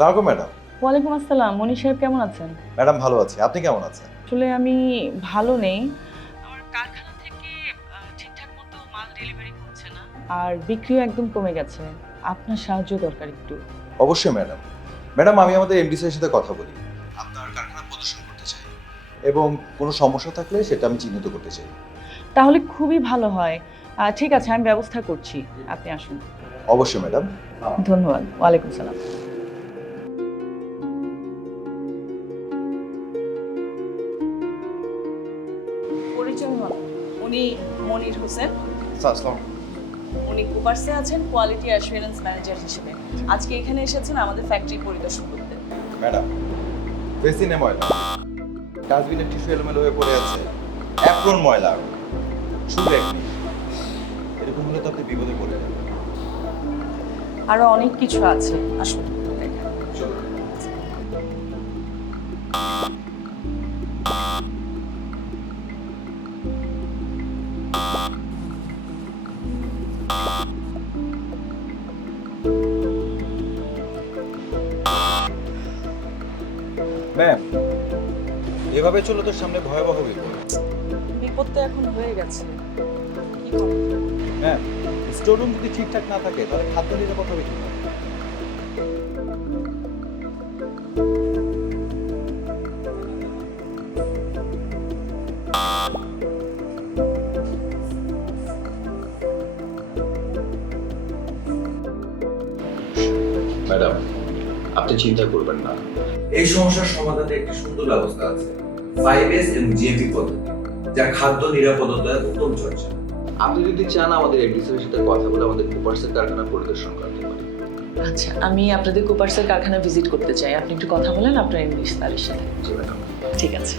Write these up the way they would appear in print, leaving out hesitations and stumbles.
সালাম ম্যাডাম। ওয়ালাইকুম আসসালাম। মনির সাহেব কেমন আছেন? ম্যাডাম ভালো আছি, আপনি কেমন আছেন? আসলে আমি ভালো নেই। আমার কারখানা থেকে ঠিকঠাক মতো মাল ডেলিভারি হচ্ছে না। আর বিক্রিও একদম কমে গেছে। আপনার সাহায্য দরকার একটু। অবশ্যই ম্যাডাম। ম্যাডাম আমি আমাদের এমডি স্যারের সাথে কথা বলি, আপনার কারখানা প্রদর্শন করতে চাই এবং কোনো সমস্যা থাকলে সেটা আমি চিহ্নিত করতে চাই। তাহলে খুবই ভালো হয়। ঠিক আছে, আমি ব্যবস্থা করছি। আপনি আসুন। অবশ্যই ম্যাডাম। ধন্যবাদ। ওয়ালাইকুম সালাম। পরিচয় হন। উনি মনির হোসেন। আসসালাম। উনি কুপার্সে আছেন কোয়ালিটি অ্যাসুরেন্স ম্যানেজার হিসেবে। আজকে এখানে এসেছেন আমাদের ফ্যাক্টরি পরিদর্শন করতে। ম্যাডাম, বেসিনে ময়লা, ডাস্টবিনের টিস্যু এলোমেলো হয়ে পড়ে আছে, অ্যাপ্রন ময়লা, শুধু এক নেই। এরকম হলে তো আপনি বিপদে পড়ে যাবেন। আরো অনেক কিছু আছে, আসুন দেখেন। চলুন। ম্যাম, এভাবে চলে তো সামনে ভয়াবহ বিপদ। বিপদ তো এখন হয়ে গেছে, কি করব? ম্যাম, স্টোর রুম যদি ঠিকঠাক না থাকে তাহলে খাদ্য নিরাপদ হবে কি? ম্যাডাম, আপনি চিন্তা করবেন না। এই সমস্যার সমাধানে একটি সুন্দর ব্যবস্থা আছে, 5S এবং জিএমপি পদ্ধতি, যা খাদ্য নিরাপত্তার উত্তম চর্চা। আপনি যদি চান আমাদের এমডি স্যারের সাথে কথা বলে আমাদের কুপার্সের কারখানা পরিদর্শন করতে পারেন। আচ্ছা, আমি আপনাদের কুপার্সের কারখানা ভিজিট করতে চাই। আপনি একটু কথা বলেন আপনার এমডি স্যারের সাথে। জি ম্যাডাম। ঠিক আছে।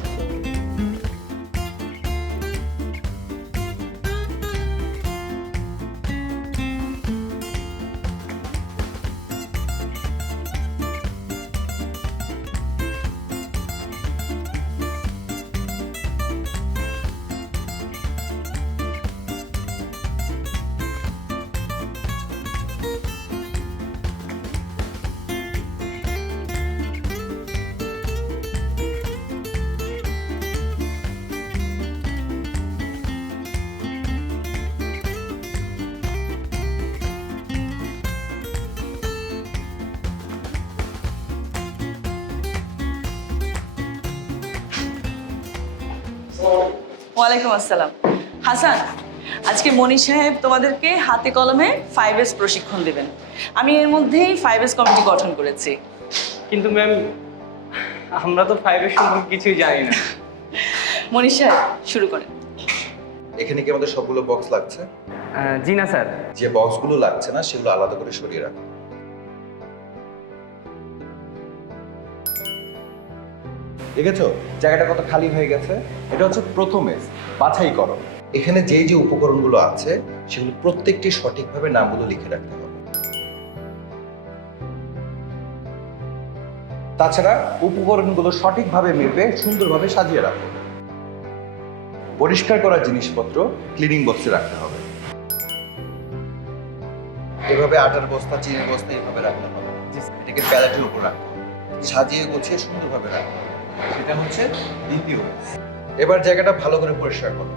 ওয়ালাইকুম আসসালাম। হাসান, আজকে মনির সাহেব তোমাদেরকে হাতে কলমে 5S প্রশিক্ষণ দেবেন। আমি এর মধ্যেই 5S কমিটি গঠন করেছি। কিন্তু ম্যাম, আমরা তো ফাইভের সম্পর্কে কিছুই জানি না। মনির সাহেব শুরু করেন। এখানে কি আমাদের সবগুলো বক্স লাগছে? জি না স্যার। যে বক্সগুলো লাগছে না সেগুলো আলাদা করে সরিয়ে রাখুন। দেখেছো জায়গাটা কত খালি হয়ে গেছে? এটা হচ্ছে প্রথম এস, বাছাই করো। এখানে যে যে উপকরণগুলো আছে সেগুলো প্রত্যেকটি সঠিকভাবে নামগুলো লিখে রাখতে হবে। তাছাড়া উপকরণগুলো সঠিকভাবে মেপে সুন্দরভাবে সাজিয়ে রাখো। পরিষ্কার করা জিনিসপত্র ক্লিনিং বক্সে রাখতে হবে। এভাবে আটার বস্তা, চিনির বস্তা এভাবে রাখতে হবে। এটাকে প্যালেটের উপর রাখতে হবে। সাজিয়ে গুছিয়ে সুন্দরভাবে রাখতে হবে। সেটা হচ্ছে দ্বিতীয় এস। এবার জায়গাটা ভালো করে পরিষ্কার করো।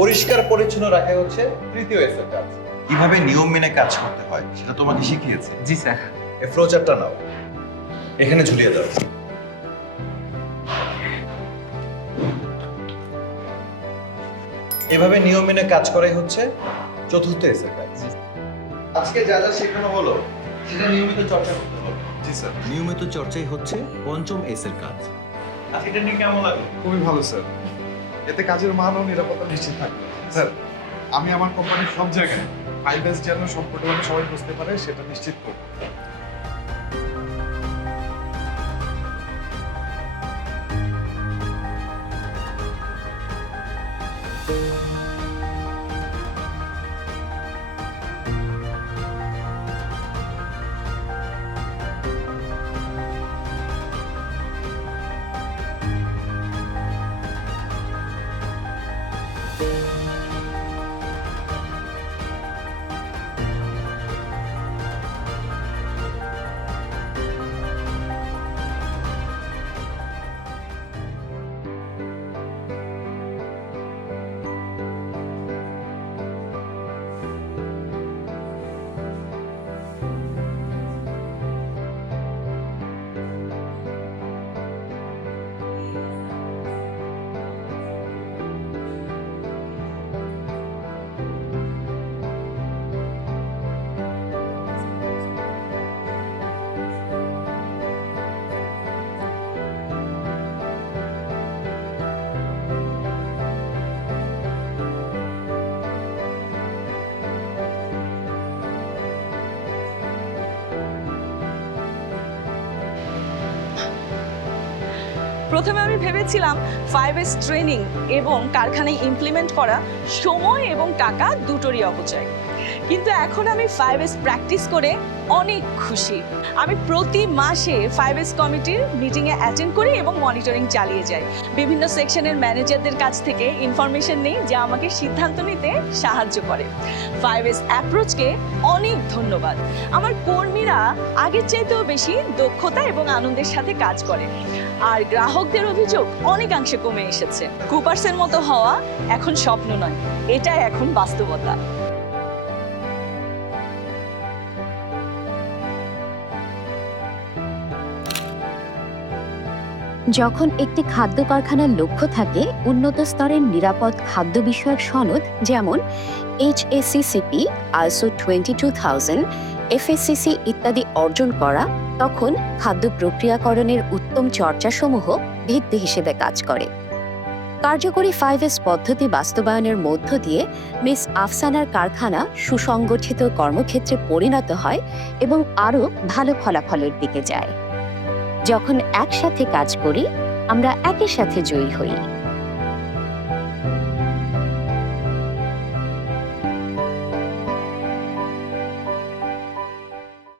পরিষ্কার পরিচ্ছন্ন রাখা হচ্ছে তৃতীয় এস এর কাজ। কিভাবে নিয়ম মেনে কাজ করতে হয় সেটা তোমাকে শিখিয়েছে। জি স্যার। এই ফ্লোচারটা নাও, এখানে ঝুলিয়ে দাও। এভাবে নিয়ম মেনে কাজ করাই হচ্ছে চতুর্থ এস এর কাজ। আজকে যা যা শেখানো হলো সেটা নিয়মিত চর্চা করতে হবে। জি স্যার। নিয়মিত চর্চাই হচ্ছে পঞ্চম এস এর কাজ। আজকে এটা নিয়ে কেমন লাগলো? খুবই ভালো স্যার, এতে কাজের মান ও নিরাপত্তা নিশ্চিত থাকবে। স্যার, আমি আমার কোম্পানির সব জায়গায় 5S যেন সম্পূর্ণভাবে সবাই বুঝতে পারে সেটা নিশ্চিত করব। প্রথমে আমি ভেবেছিলাম 5S ট্রেনিং এবং কারখানায় ইমপ্লিমেন্ট করা সময় এবং টাকা দুটোরই অপচয়, কিন্তু এখন আমি 5S প্র্যাকটিস করে অনেক খুশি। আমি প্রতি মাসে 5S কমিটির মিটিংয়ে অ্যাটেন্ড করি এবং মনিটরিং চালিয়ে যাই। বিভিন্ন সেকশনের ম্যানেজারদের কাছ থেকে ইনফরমেশন নিই যা আমাকে সিদ্ধান্ত নিতে সাহায্য করে। 5S অ্যাপ্রোচকে অনেক ধন্যবাদ। আমার কর্মীরা আগের চাইতেও বেশি দক্ষতা এবং আনন্দের সাথে কাজ করে, আর গ্রাহকদের অভিযোগ অনেকাংশে কমে এসেছে। কুপার্সের মতো হওয়া এখন স্বপ্ন নয়, এটা এখন বাস্তবতা। যখন একটি খাদ্য কারখানার লক্ষ্য থাকে উন্নত স্তরের নিরাপদ খাদ্য বিষয়ক সনদ যেমন HACCP, ISO 22000, FSCC ইত্যাদি অর্জন করা, তখন খাদ্য প্রক্রিয়াকরণের উত্তম চর্চাসমূহ ভিত্তি হিসেবে কাজ করে। কার্যকরী 5S পদ্ধতি বাস্তবায়নের মধ্য দিয়ে মিস আফসানার কারখানা সুসংগঠিত কর্মক্ষেত্রে পরিণত হয় এবং আরও ভালো ফলাফলের দিকে যায়। যখন একসাথে কাজ করি আমরা একের সাথে জয়ী হই।